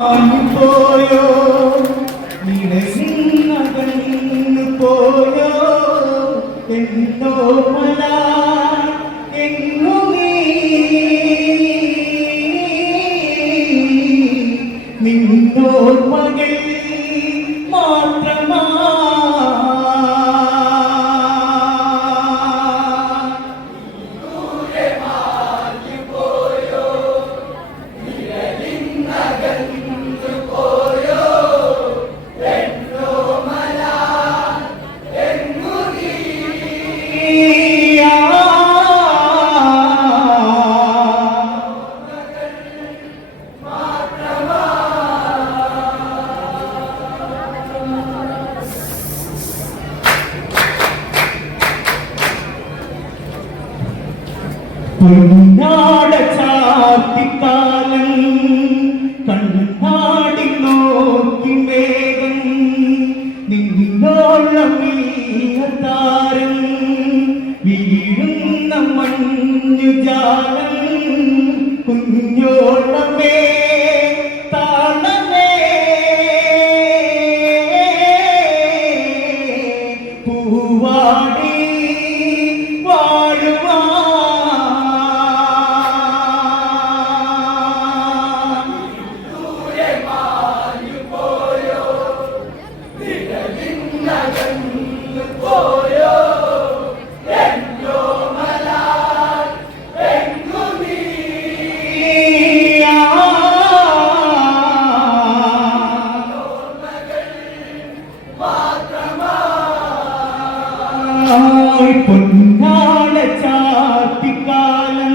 പോയോ നിന്നെ പോയോ? എന്നോ Terminar പൊന്നാള ചാത്തിക്കാലം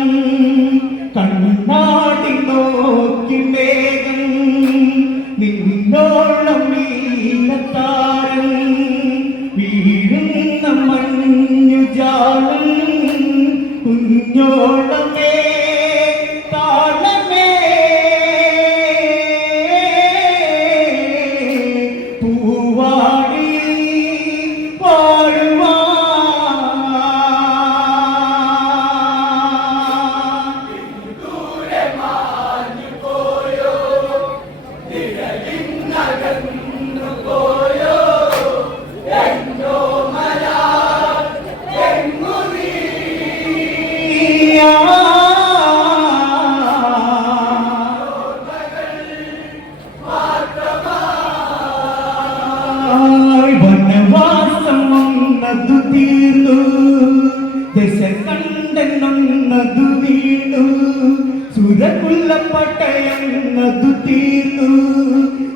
പട്ടയെന്നതു തീർന്നു.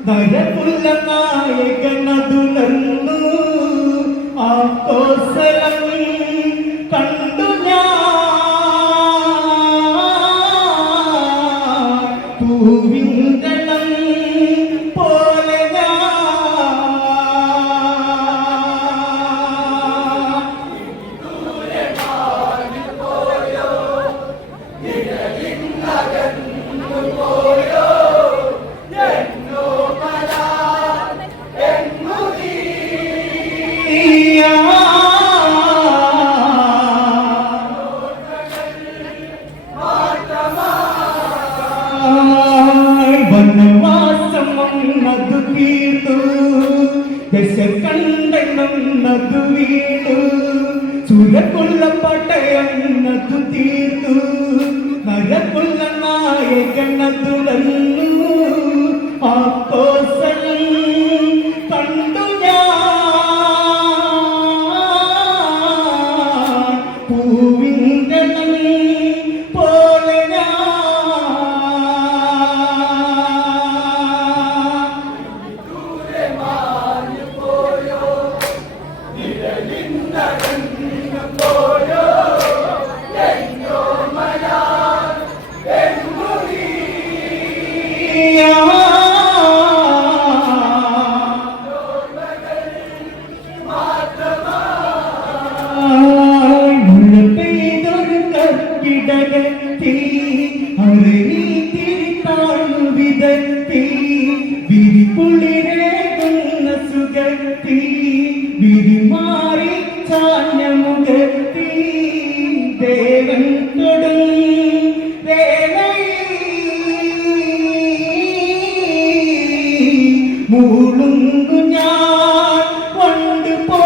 വരപ്പുള്ള നായകനതുലർന്നു ആ കോസലം കണ്ടു ഞാൻ. പൂവിന്റെ നിന്നതു വീടു ഉളുമ്പു ഞാൻ പണ്ട് പോ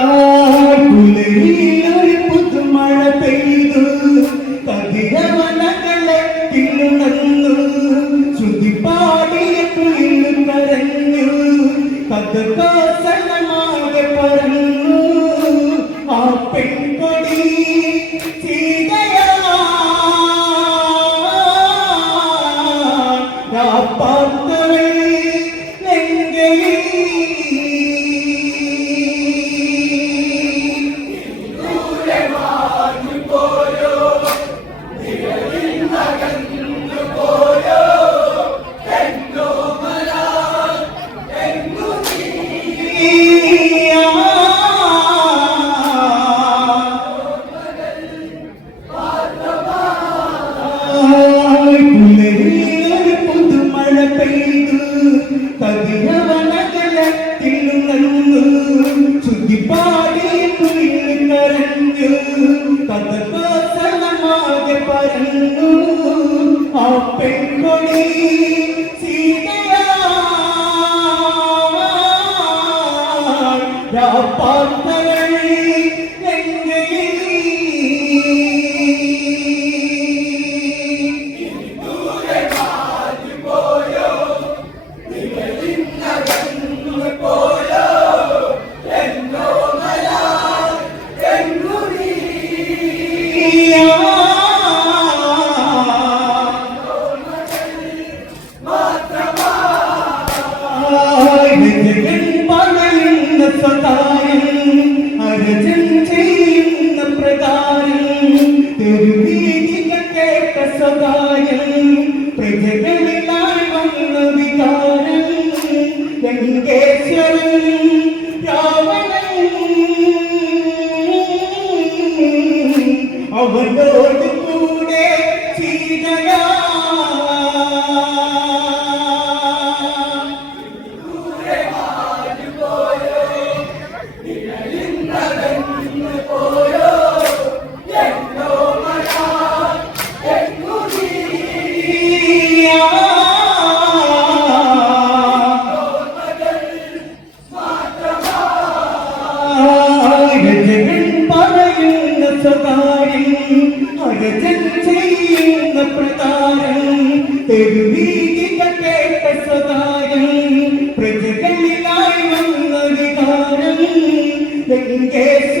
Oh! me tem tá de കേട്ട സദായം the engaged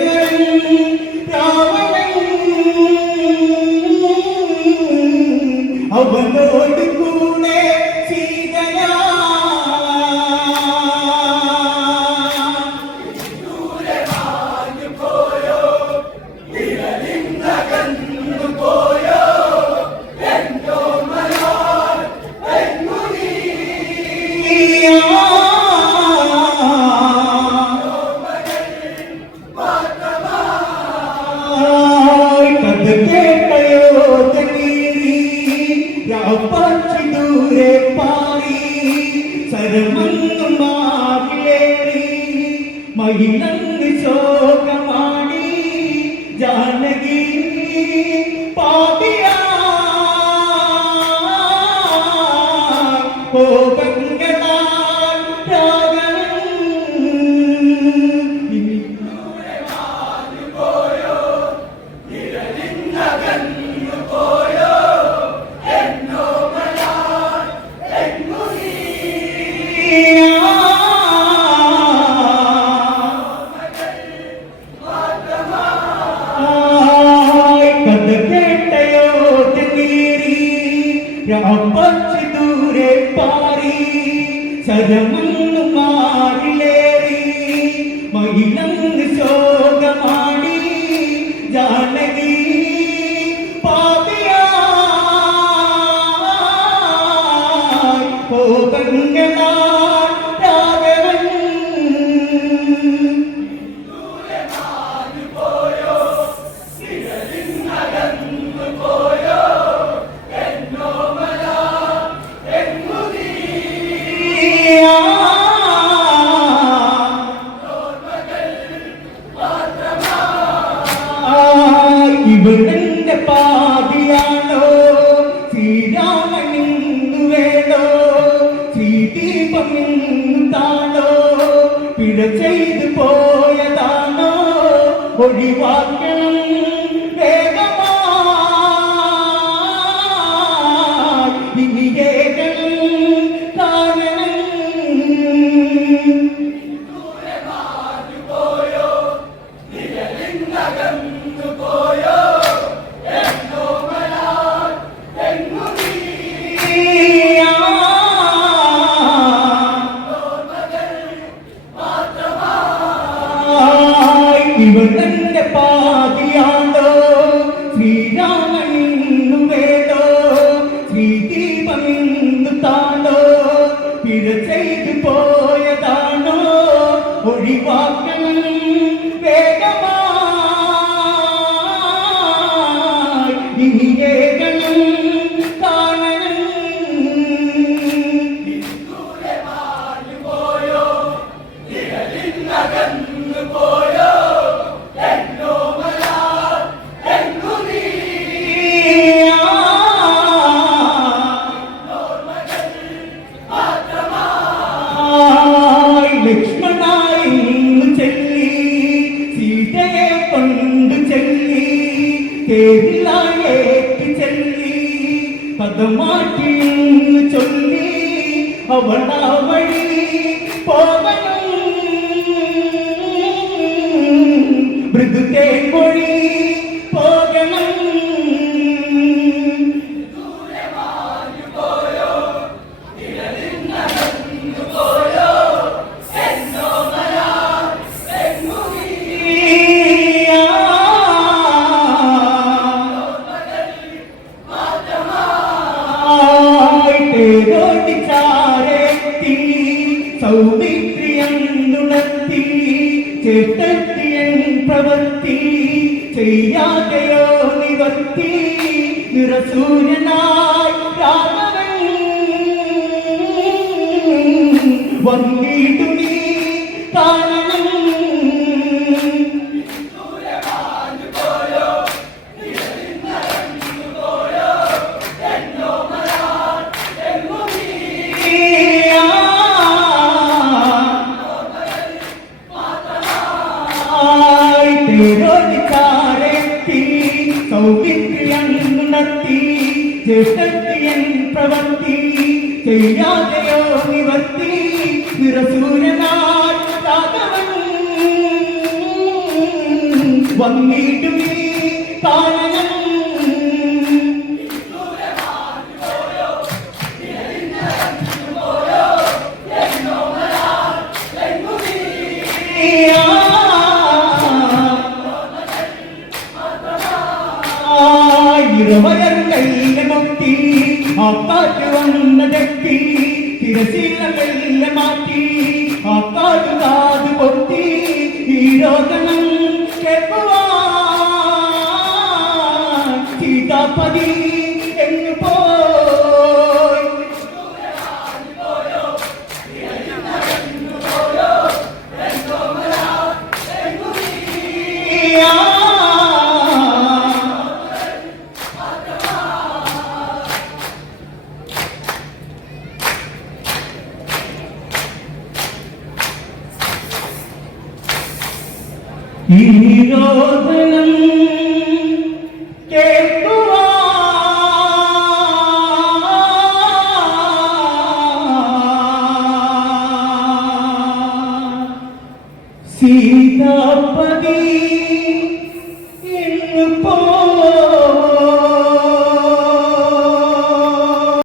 കോപങ്ങളാൽ കഥ കേട്ടയോ തെങ്ങേരി അപ്പച്ച മുന്നേ പാറി സരമണ്ണു മാറിലേറി മഹിളങ്ങ് ശോഭ அபிவாத்தியம் ഇവളെന്റെ പാ పొగడబడి పోగడ ഭക്തി നിറസൂര്യനായി രാഘവൻ വന്നു ജ്യേഷ്ഠത്തിയൻ പ്രവർത്തി ചെയ്യാതെയോ നിവർത്തി നിറസൂരനാട്ടവൻ വന്നിട്ടുമേ താഴെ ഈ